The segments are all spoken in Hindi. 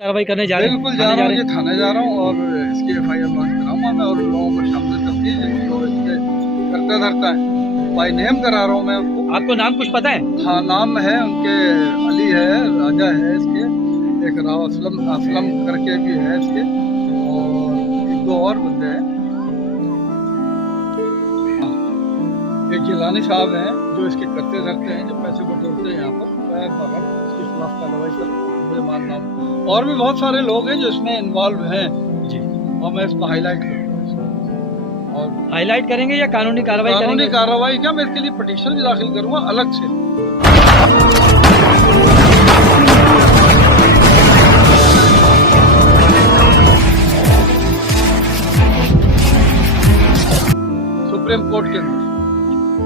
कार्रवाई करने जा रहे हैं? बिल्कुल जा रहा हूँ, ये थाने जा रहा हूँ और इसकी एफआईआर लॉन्च कराऊंगा मैं और लोगों को शामिल तफ्तीश जो इसके करता धरता है बाई नेम करा रहा हूँ मैं उसको। आपको नाम कुछ पता है? हाँ नाम है उनके, अली है, राजा है इसके, एक राव असलम असलम करके भी है इसके, और एक दो और बंदे हैं। एक जिलानी साहब हैं जो इसके करते धरते हैं, जो पैसे बटोरते हैं यहाँ पर। मैं इसके खिलाफ कार्रवाई कर, मुझे मानना और भी बहुत सारे लोग हैं जो इसमें इन्वॉल्व हैं जी, और मैं इसको हाईलाइट करूँगा। और हाईलाइट करेंगे या कानूनी कार्रवाई करेंगे? कानूनी कार्रवाई क्या, मैं इसके लिए पिटीशन भी दाखिल करूँगा अलग से। सुप्रीम कोर्ट के अंदर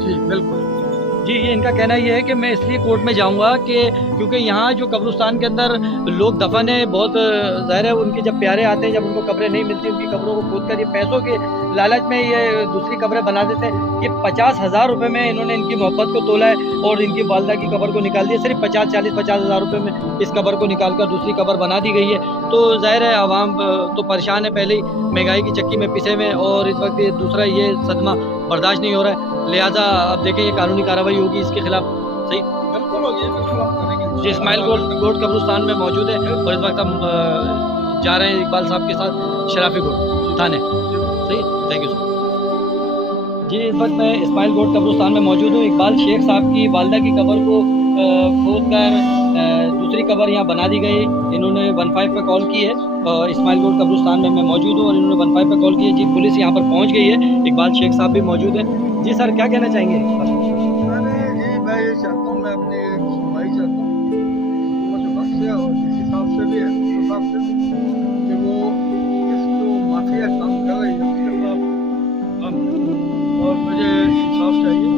जी बिल्कुल जी, ये इनका कहना ये है कि मैं इसलिए कोर्ट में जाऊंगा कि क्योंकि यहाँ जो कब्रिस्तान के अंदर लोग दफन है, बहुत ज़ाहिर है उनके जब प्यारे आते हैं, जब उनको कब्रें नहीं मिलती, उनकी कब्रों को खोद कर ये पैसों के लालच में ये दूसरी कब्रें बना देते हैं। ये 50,000 रुपये में इन्होंने इनकी मोहब्बत को तोला है और इनकी वालदा की कब्र को निकाल दिया। सिर्फ 50,000 रुपये में इस कब्र को निकाल कर दूसरी कब्र बना दी गई है। तो ज़ाहिर है आवाम तो परेशान है, पहले ही महंगाई की चक्की में पिसे हुए, और इस वक्त दूसरा ये सदमा बर्दाश्त नहीं हो रहा है। लिहाजा अब देखें ये कानूनी कार्रवाई होगी इसके खिलाफ। सही बिल्कुल होगी, बिल्कुल हम करेंगे। जी, इस्माइल गोट कब्रिस्तान में मौजूद है और इस वक्त हम जा रहे हैं इकबाल साहब के साथ शराफी गोट थाने। सही, थैंक यू सर। जी, इस वक्त मैं इस्माइल गोट कब्रिस्तान में मौजूद हूँ। इकबाल शेख साहब की वालदा की कब्र को खोद कर दूसरी कब्र यहाँ बना दी गई। इन्होंने 15 पे कॉल की है। इस्माइल गोट कब्रिस्तान में मैं मौजूद हूँ और इन्होंने 15 पे कॉल की है। जी, पुलिस यहाँ पर पहुँच गई है। इकबाल शेख साहब भी मौजूद हैं। जी सर, क्या कहना चाहेंगे? मैं ये चाहता हूँ, मैं अपनी सुनवाई चाहता हूँ हुकूमत वक्त से और जिस हिसाब से भी है उस हिसाब से भी कि वो इस जो माफिया काम कर रही है उसके खिलाफ हम, और मुझे इंसाफ चाहिए।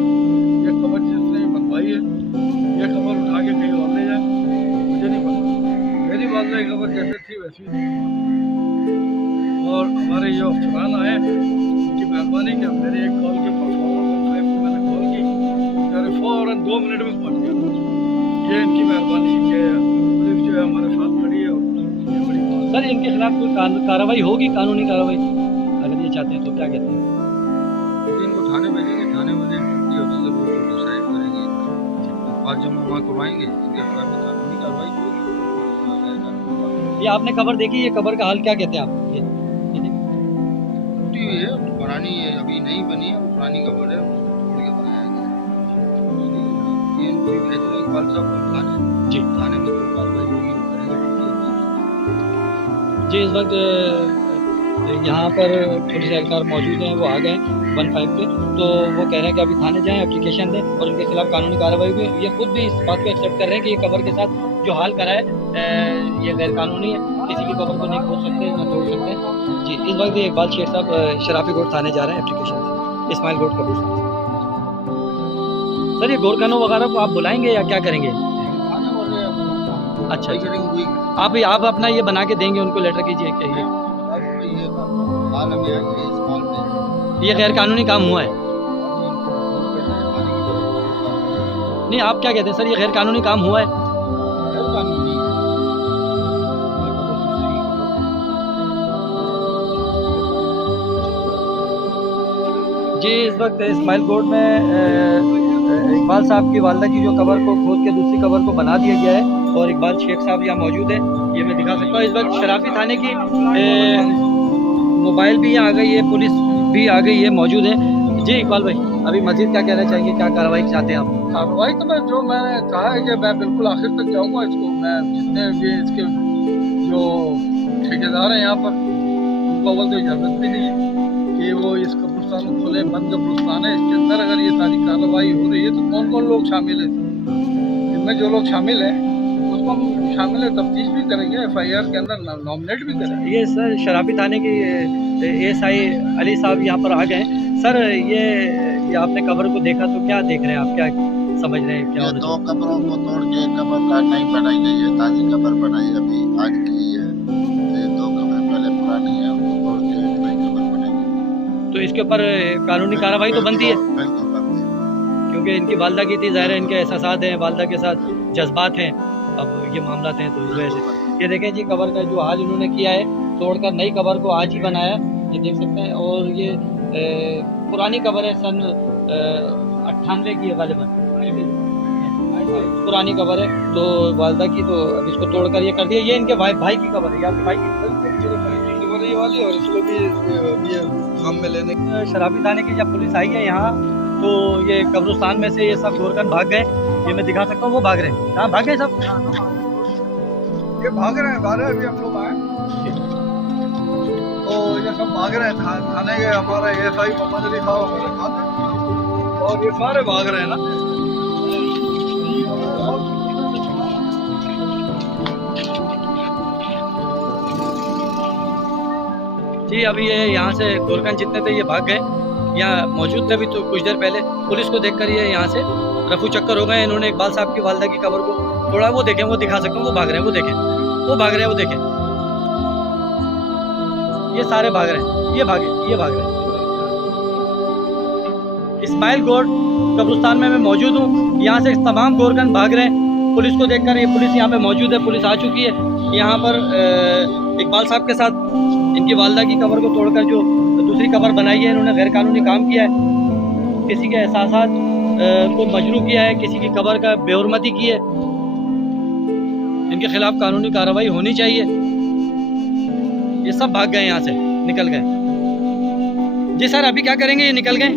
ये खबर जिसने बनवाई है ये खबर उठा के कहीं और ले जाए, मुझे नहीं पता। मेरी वालदा की खबर जैसे थी वैसी थी, और हमारे जो अफसरान आए उनकी मेहरबानी कि मेरे एक कॉल के ऊपर मैंने कॉल की, मेरे फ़ौरन 2 मिनट में पहुंच गया। ये इनकी मेहरबानी कि पुलिस जो है हमारे साथ खड़ी है। और ये बड़ी बात सर, इनके खिलाफ कोई कार्रवाई होगी, कानूनी कार्रवाई अगर ये चाहते हैं तो? क्या कहते हैं? इनको थाने भेजेंगे, थाने में ड्यूटी ऑफिसर वो डिसाइड करेंगे, आज जब वहाँ करवाएंगे इनके खिलाफ कानूनी कार्रवाई होगी। ये आपने खबर देखी, ये खबर का हाल क्या कहते हैं आप? ये टूटी हुई है, पुरानी है, अभी नहीं बनी है, पुरानी खबर है, तोड़ के बनाया गया। ये इनको भी भेज रहे इकबाल साहब को थाने जी, थाने में जो कार्रवाई होगी वो करेंगे। जी, इस वक्त यहाँ पर पुलिस एहलकार मौजूद हैं, वो आ गए 15 पे। तो वो कह रहे हैं कि अभी थाने जाएं, एप्लीकेशन दें और इनके खिलाफ कानूनी कार्रवाई हुई। ये खुद भी इस बात को एक्सेप्ट कर रहे हैं कि ये कब्र के साथ जो हाल करा है ये गैर कानूनी है, किसी की कब्र को नहीं खोद सकते, न तोड़ सकते हैं। जी, इस वक्त इकबाल शेख साहब शराफी गोट थाने जा रहे हैं एप्लीकेशन से, इस्माइल गोट कब्रिस्तान से। सर, ये गोरखानों वगैरह को आप बुलाएंगे या क्या करेंगे? अच्छा, आप अपना ये बना के देंगे उनको, लेटर कीजिए कि ये गैर कानूनी काम हुआ है। नहीं, आप क्या कहते हैं सर, ये गैर कानूनी काम हुआ है? जी, इस वक्त इस्माइल गोट में इकबाल साहब की वालदा की जो कब्र को खोद के दूसरी कब्र को बना दिया गया है और इकबाल शेख साहब यहाँ मौजूद है। ये मैं दिखा सकता हूँ। इस वक्त शराफी थाने की मोबाइल भी यहाँ आ गई है, पुलिस भी आ गई है, मौजूद है। जी इकबाल भाई, अभी मजीद क्या कहना चाहेंगे, क्या कार्रवाई चाहते हैं आप? कार्रवाई तो मैंने कहा है कि मैं बिल्कुल आखिर तक जाऊंगा इसको। मैं जितने भी इसके जो ठेकेदार हैं यहाँ पर उनको अव्वल तो इजाज़त भी नहीं है कि वो इस कब्रिस्तान को खोले। बंद कब्रिस्तान है, इसके अंदर अगर ये सारी कार्रवाई हो रही है तो कौन कौन लोग शामिल हैं इनमें? जो लोग शामिल हैं उसको हम शामिल है तफ्तीश भी करेंगे, एफआईआर के अंदर नॉमिनेट भी करेंगे। ये सर शराफी थाने की एएसआई अली साहब यहाँ पर आ गए। सर, ये आपने कब्र को देखा तो क्या देख रहे हैं आप, क्या समझ रहे हैं? क्या ये 2 कब्रों को तोड़ के कब्र का नहीं बनाई गई है, ताजी कब्र बनाई अभी आज की है। ये 2 कब्रें पहले पुरानी है, उनको तोड़ के नई कब्र बनाई। तो इसके ऊपर कानूनी कार्रवाई तो बनती है? बिल्कुल बनती है, क्योंकि इनकी वालदा की थी, ज़ाहिर है इनके एहसासात हैं, वालदा के साथ जज्बात हैं, अब ये मामला हैं तो इस वजह से ये देखें जी कबर का जो हाल इन्होंने किया है, तोड़कर नई कबर को आज ही बनाया, ये देख सकते हैं। और ये पुरानी कबर है, सन 98 की है गालिबन, पुरानी कबर है तो वालदा की, तो अब इसको तोड़कर ये कर दिया। ये इनके भाई की कबर है, आपके भाई की ये वाली, और इसमें भी ये काम में लेने शराबी थाने की जब पुलिस आई है यहाँ, तो ये कब्रिस्तान में से ये सब तोड़कर भाग गए। ये मैं दिखा सकता हूँ, वो भाग रहे हैं। कहाँ भाग गए सब? ये भाग रहे हैं, बाहर अभी हम लोग आए तो ये सब भाग रहे हैं। थाने के हमारा एएसआई मोहम्मद अली साहब हमारे साथ हैं और ये सारे भाग रहे हैं ना। जी अभी ये यहाँ से गोरखन जितने थे ये भाग गए, यहाँ मौजूद थे अभी तो कुछ देर पहले। पुलिस को देखकर ये यहाँ से रफू चक्कर हो गए। इन्होंने इकबाल साहब की वालदा की कब्र को थोड़ा, वो देखें, वो दिखा सकता हूँ, वो भाग रहे हैं, वो देखें, वो भाग रहे हैं, वो देखें, ये सारे भाग रहे हैं, ये भाग रहे हैं। इस्माइल गोड कब्रिस्तान में मैं मौजूद हूँ, यहाँ से तमाम गोरखन भाग रहे हैं। पुलिस को देखकर ये पुलिस यहाँ पे मौजूद है, पुलिस आ चुकी है यहाँ पर इकबाल साहब के साथ। इनकी वालदा की कब्र को तोड़कर जो दूसरी कब्र बनाई है, इन्होंने गैर कानूनी काम किया है, किसी के एहसासात को मजरू किया है, किसी की कब्र का बेहुरमती की है। इनके खिलाफ कानूनी कार्रवाई होनी चाहिए। ये सब भाग गए यहाँ से, निकल गए। जी सर अभी क्या करेंगे? ये निकल गए।